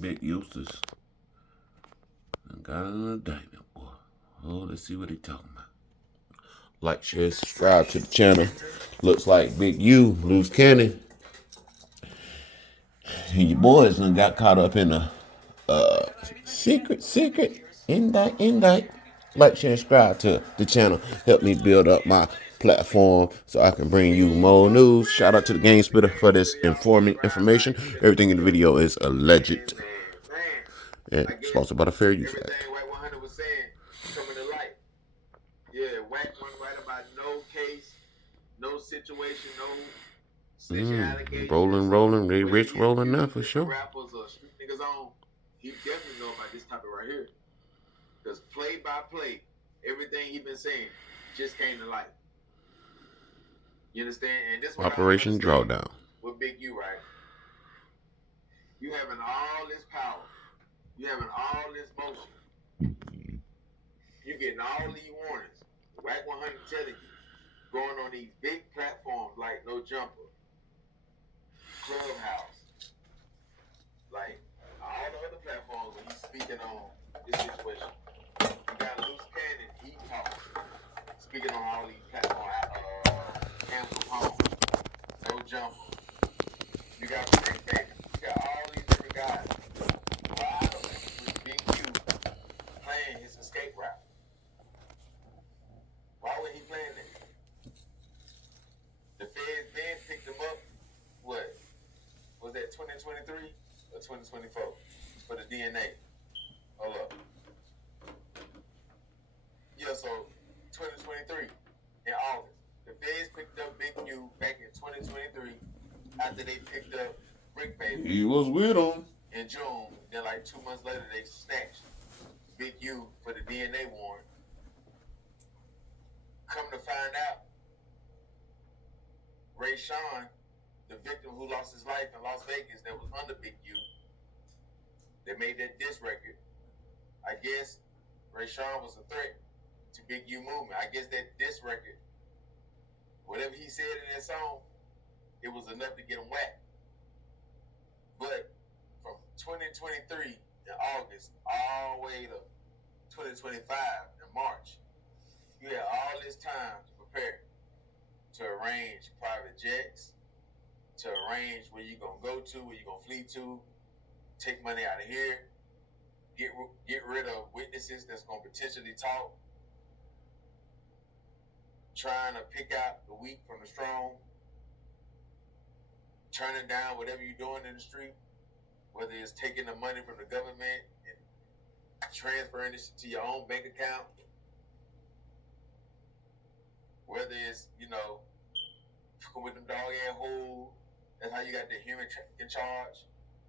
Big Eustace. And got an indictment, boy. Oh, let's see what he talking about. Like, share, subscribe to the channel. Looks like Big U, loose cannon. And your boys done got caught up in a secret, indict. Like, share, subscribe to the channel. Help me build up my platform so I can bring you more news. Shout out to the Game Spitter for this informing information. Everything in the video is alleged and sponsored by the Fair Use Act. Everything Wack 100 was saying coming to light. Yeah, Wack wasn't right about no case, no situation, no snitching allegations. Rolling, they rich rolling now for sure. Rappers or street niggas on, he definitely know about this topic right here. Because play by play, everything he been saying just came to light. You understand? And this Operation Drawdown. With Big U, right? You having all this power. You having all this motion. You getting all these warnings. Wack 100 telling you, going on these big platforms like No Jumper, Clubhouse, like all the other platforms when he's speaking on this situation. You got Loose Cannon, he talks, speaking on all these platforms, Cancel Home, No Jumper. You got Rick Baby. You got all these different guys. Wide open with Big U playing his escape route. Why would he playing that? The feds then picked him up, what? Was that 2023 or 2024 for the DNA? Hold up. Yeah, so 2023 in August. The feds picked up Big U back in 2023 after they picked up Brick Baby. He was with him in June. Then like 2 months later, they snatched Big U for the DNA warrant. Come to find out, Ray Sean, the victim who lost his life in Las Vegas that was under Big U, they made that diss record. I guess Ray Sean was a threat to Big U movement. I guess that diss record, whatever he said in that song, it was enough to get him whacked. But from 2023 in August all the way to 2025 in March, you had all this time to prepare, to arrange private jets, to arrange where you're going to go to, where you're going to flee to, take money out of here, get rid of witnesses that's going to potentially talk, trying to pick out the weak from the strong, turning down whatever you're doing in the street, whether it's taking the money from the government and transferring it to your own bank account, whether it's, with them dog ass hoes, that's how you got the human trafficking charge.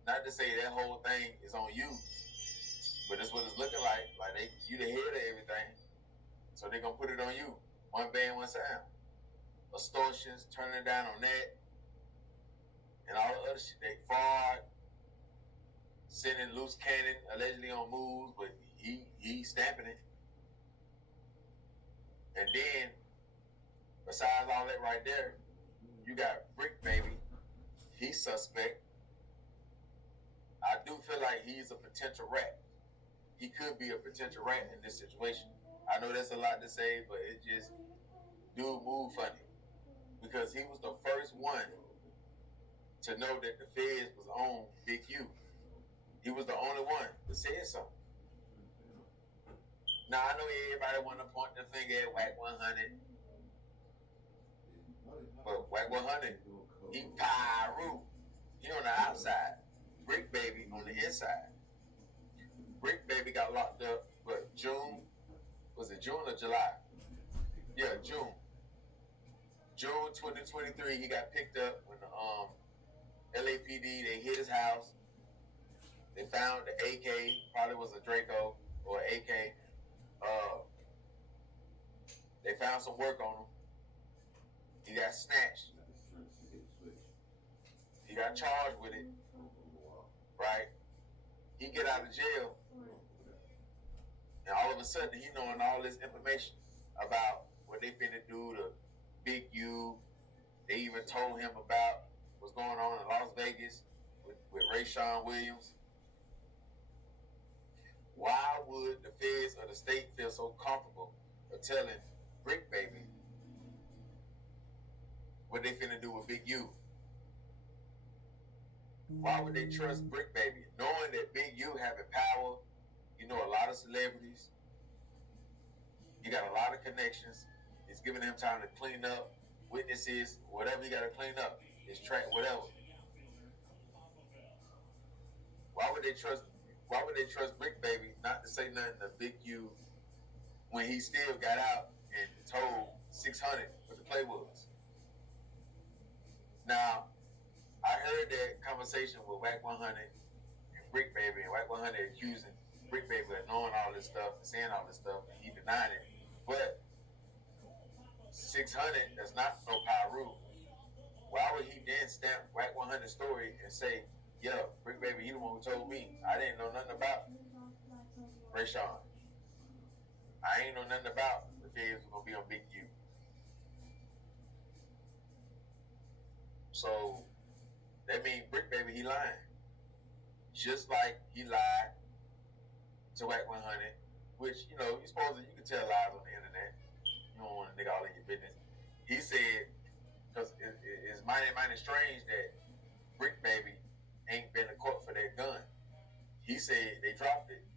Not to say that whole thing is on you, but it's what it's looking like. Like you the head of everything, so they gonna put it on you. One band, one sound. Extortions, turning down on that, and all the other shit. They fraud, sending Loose Cannon allegedly on moves, but he stamping it. And then, besides all that right there, you got Brick Baby. He's suspect. I do feel like he's a potential rat. He could be a potential rat in this situation. I know that's a lot to say, but it just, dude move funny. Because he was the first one to know that the feds was on Big U. He was the only one that said something. Now, I know everybody want to point the finger at Wack 100. But Wack 100, he pyro. He on the outside. Brick Baby on the inside. Brick Baby got locked up, but June? Was it June or July? Yeah, June. June 2023, he got picked up when the LAPD, they hit his house. They found the AK, probably was a Draco or AK. They found some work on him. He got snatched. He got charged with it. Right? He get out of jail. And all of a sudden, he knowing all this information about what they finna do to Big U. They even told him about what's going on in Las Vegas with Ray Sean Williams. Why would the feds or the state feel so comfortable of telling Brick Baby what they finna do with Big U? Why would they trust Brick Baby, knowing that Big U having power? You know, a lot of celebrities. You got a lot of connections. It's giving him time to clean up witnesses, whatever he got to clean up. His track, whatever. Why would they trust? Why would they trust Brick Baby not to say nothing to Big U when he still got out and told 600 what the play was? Now, I heard that conversation with Whack 100 and Brick Baby, and Whack 100 accusing Brick Baby of knowing all this stuff and saying all this stuff, and he denied it. But 600 does not know Pyru. Why would he then stamp Whack 100 story and say, yeah, Brick Baby, he the one who told me. I didn't know nothing about Rayshawn. I ain't know nothing about the feds were going to be on Big U. So, that means Brick Baby, he lying. Just like he lied to Whack 100, which, you know, you can tell lies on the internet. You don't want a nigga all in your business. He said, because it's mighty strange that Brick Baby ain't been to court for that gun. He said they dropped it,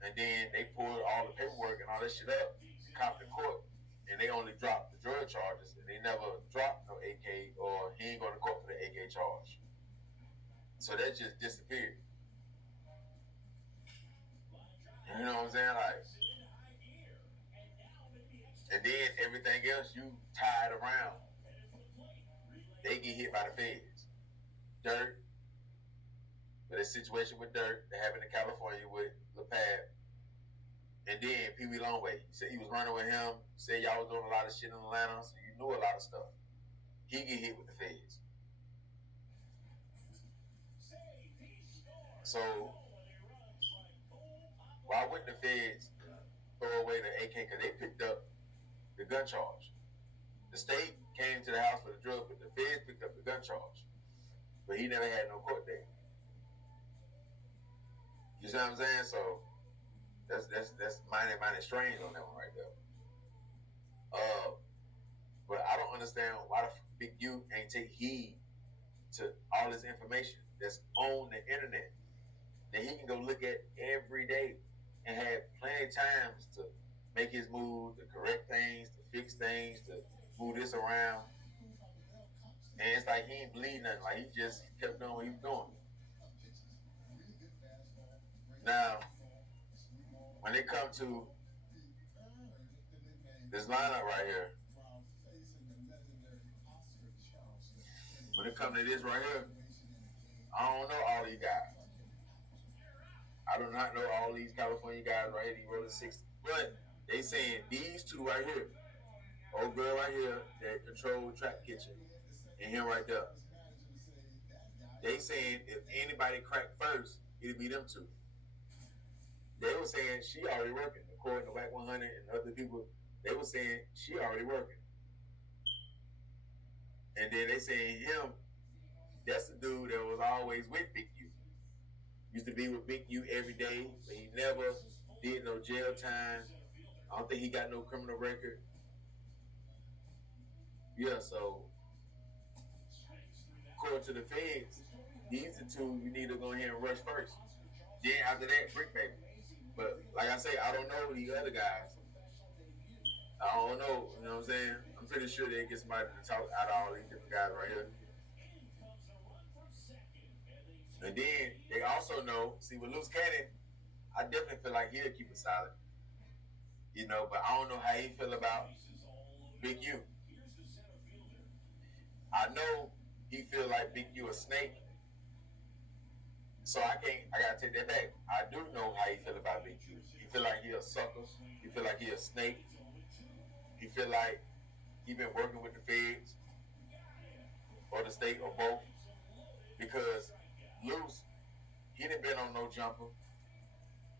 and then they pulled all the paperwork and all that shit up and copped the court, and they only dropped the drug charges, and they never dropped no AK, or he ain't going to court for the AK charge. So that just disappeared. You know what I'm saying? Like, and then everything else you tied around, they get hit by the feds. Dirt, with a situation with Dirt that happened in California with LePab, and then Pee Wee Longway. He said he was running with him. He said y'all was doing a lot of shit in Atlanta, so you knew a lot of stuff. He get hit with the feds. So why wouldn't the feds throw away the AK? Because they picked up the gun charge. The state came to the house for the drug, but the feds picked up the gun charge. But he never had no court date. You see what I'm saying? So that's mighty strange on that one right there. But I don't understand why the Big U ain't take heed to all this information that's on the internet that he can go look at every day and have plenty of times to make his move, to correct things, to fix things, to move this around. And it's like he ain't believe nothing. Like he just kept doing what he was doing. Now, when it comes to this lineup right here, when it comes to this right here, I don't know all these guys. I do not know all these California guys right here, these Rolling 60. But they saying these two right here, old girl right here that control Trap Kitchen, and him right there. They saying if anybody crack first, it'll be them two. They were saying she already working. According to Whack 100 and other people, they were saying she already working. And then they saying him, that's the dude that was always with Big U. Used to be with Big U every day, but he never did no jail time. I don't think he got no criminal record. Yeah, so according to the feds, these are two you need to go ahead and rush first. Then after that, Brick Baby. But like I say, I don't know these other guys. I don't know, you know what I'm saying? I'm pretty sure they get somebody to talk out of all these different guys right here. And then they also know, see, with Luce Cannon, I definitely feel like he'll keep it silent. You know, but I don't know how he feel about Big U. I know he feel like Big U a snake. So I gotta take that back. I do know how he feel about Big U. He feel like he a sucker. He feel like he a snake. He feel like he been working with the feds or the state or both. Because Luce, he done been on no jumper.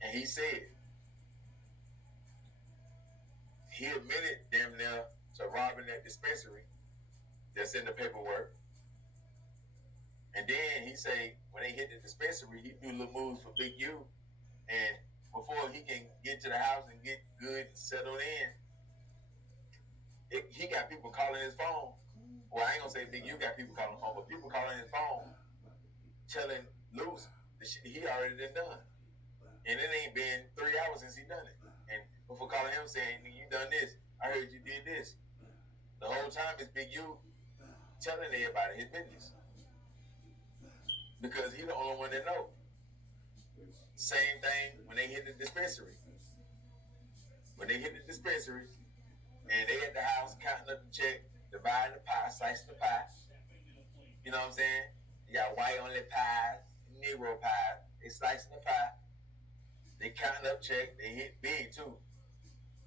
And he said, he admitted damn near to robbing that dispensary that's in the paperwork. And then he say when they hit the dispensary, he do little moves for Big U, and before he can get to the house and get good and settled in, he got people calling his phone. Well, I ain't gonna say Big U got people calling his phone, but people calling his phone telling Luce the shit he already done. And it ain't been 3 hours since he done it. And before calling him saying, you done this, I heard you did this. The whole time it's Big U telling everybody his business. Because he the only one that know. Same thing when they hit the dispensary. When they hit the dispensary and they at the house counting up the check, dividing the pie, slicing the pie. You know what I'm saying? You got white only pies, Negro pies. They slicing the pie. They counting up check. They hit big too.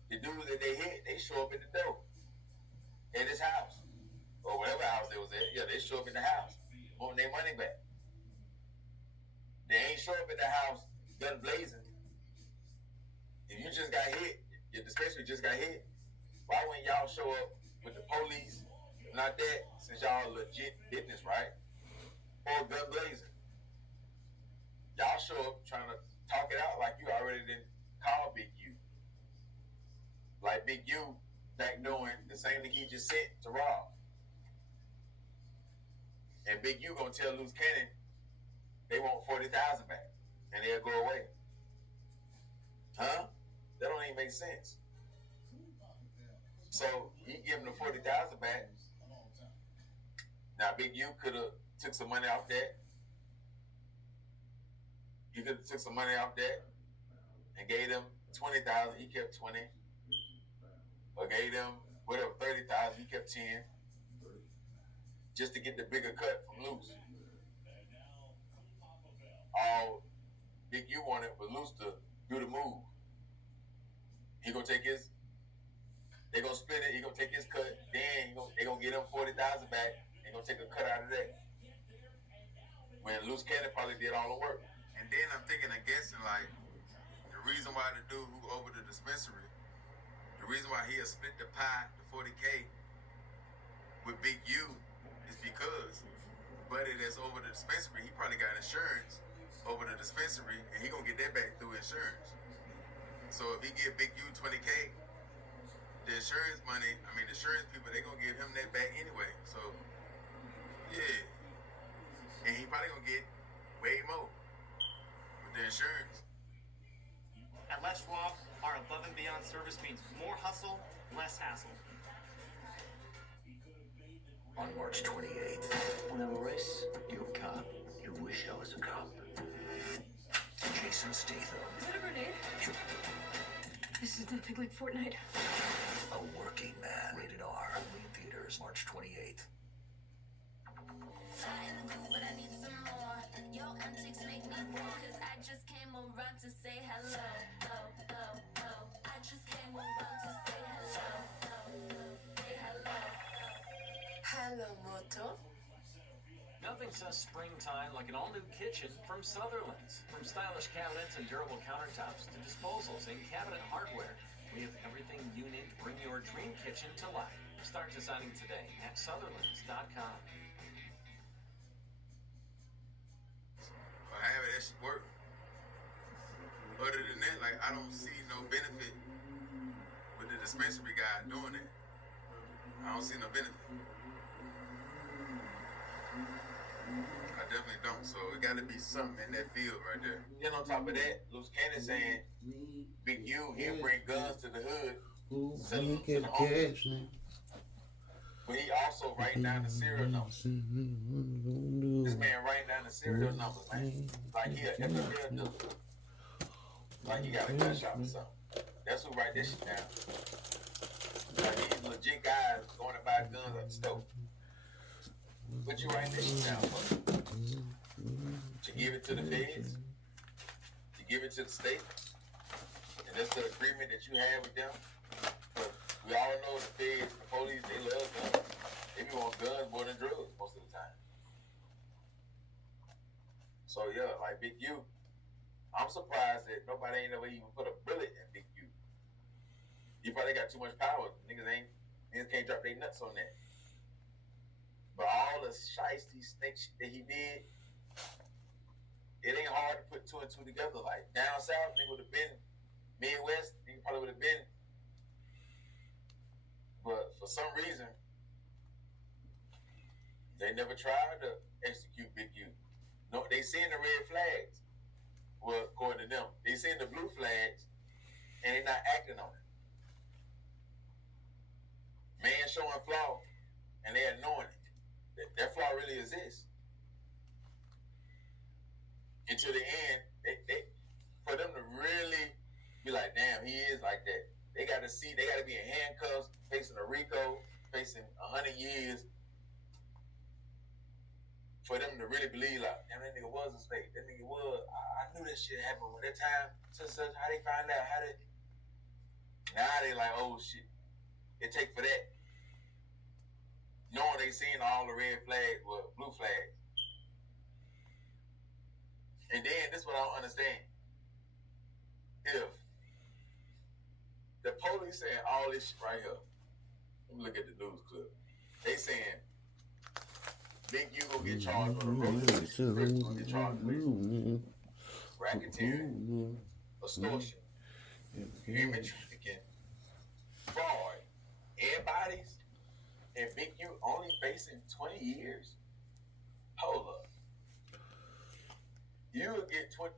The dudes that they hit, they show up at the door at his house or whatever house they was at. Yeah, they show up at the house, wanting their money back. They ain't show up at the house gun blazing. If you just got hit, your dispensary just got hit, why wouldn't y'all show up with the police? Not that, since y'all legit business, right? Or gun blazing. Y'all show up trying to talk it out like you already didn't call Big U. Like Big U back doing the same thing he just sent to Rob. And Big U gonna tell Luce Cannon they want 40,000 back, and they'll go away. Huh? That don't even make sense. So he give him the 40,000 back. Now Big U could have took some money off that. He could have took some money off that and gave them 20,000. He kept 20, or gave them whatever 30,000. He kept 10, just to get the bigger cut from Luce. All Big U wanted was Luce to do the move. He gonna take his. They gonna split it. He gonna take his cut. Then they gonna get him 40,000 back. They gonna take a cut out of that. When Luce Cannon probably did all the work. And then I'm thinking and guessing like the reason why the dude who over the dispensary, the reason why he'll split the pie, the 40K, with Big U is because buddy that's over the dispensary, he probably got insurance over the dispensary, and he gonna get that back through insurance. So if he give Big U 20K, the insurance money, the insurance people, they gonna give him that back anyway. So yeah, and he probably gonna get way more with the insurance. At Let's Rock, our above and beyond service means more hustle, less hassle. On March 28th, when I'm a race, you're a cop. You wish I was a cop. Jason Statham. Is that a grenade? This is nothing like Fortnite. A working man. Rated R. Only in theaters March 28th. But I need some more. Your antics make me bored, cause I just came around to say hello. I just came around to say hello. Say hello. Hello, Moto. Nothing says springtime like an all-new kitchen from Sutherland's. From stylish cabinets and durable countertops to disposals and cabinet hardware, we have everything you need to bring your dream kitchen to life. Start designing today at Sutherlands.com. However that should work. Other than that, like I don't see no benefit with the dispensary guy doing it. I don't see no benefit. I definitely don't. So it got to be something in that field right there. Then on top of that, Luce Cannon saying Big U, he'll bring guns to the hood, sell them to the homeless. But he also writing down the serial numbers. This man writing down the serial numbers, man. Like he an FFL dealer. Like he got a gun shop or something. That's who write this shit down. Like these legit guys going to buy guns at the store. But you write this shit down for? To give it to the feds? To give it to the state? And that's the agreement that you have with them? But we all know the feds, the police, they love guns. They be want guns more than drugs most of the time. So yeah, like Big U, I'm surprised that nobody ain't ever even put a bullet in Big U. You probably got too much power. Niggas can't drop their nuts on that. But all the shiesty snake shit that he did, it ain't hard to put two and two together. Like down south, they would have been Midwest, they probably would have been. But for some reason, they never tried to execute Big U. No, they seen the red flags. Well, according to them, they seen the blue flags, and they're not acting on it. Man showing flaw, and they are knowing it. That flaw really exists. Until the end, they for them to really be like, damn, he is like that. They got to see, they got to be in handcuffs, facing a RICO, facing 100 years, for them to really believe like, damn, that nigga was a snake. That nigga was. I knew that shit happened when that time. Such. How they find out? How they? Now they like, oh shit. It take for that. Knowing they seen all the red flags, well, blue flags. And then this is what I don't understand. If the police saying all this shit right here, let me look at the news clip. They saying Big U gonna get charged for the road. Chris gonna get charged with racketeering, extortion, human trafficking, fraud, air bodies, and Big U only facing 20 years. Hold up. You will get 20.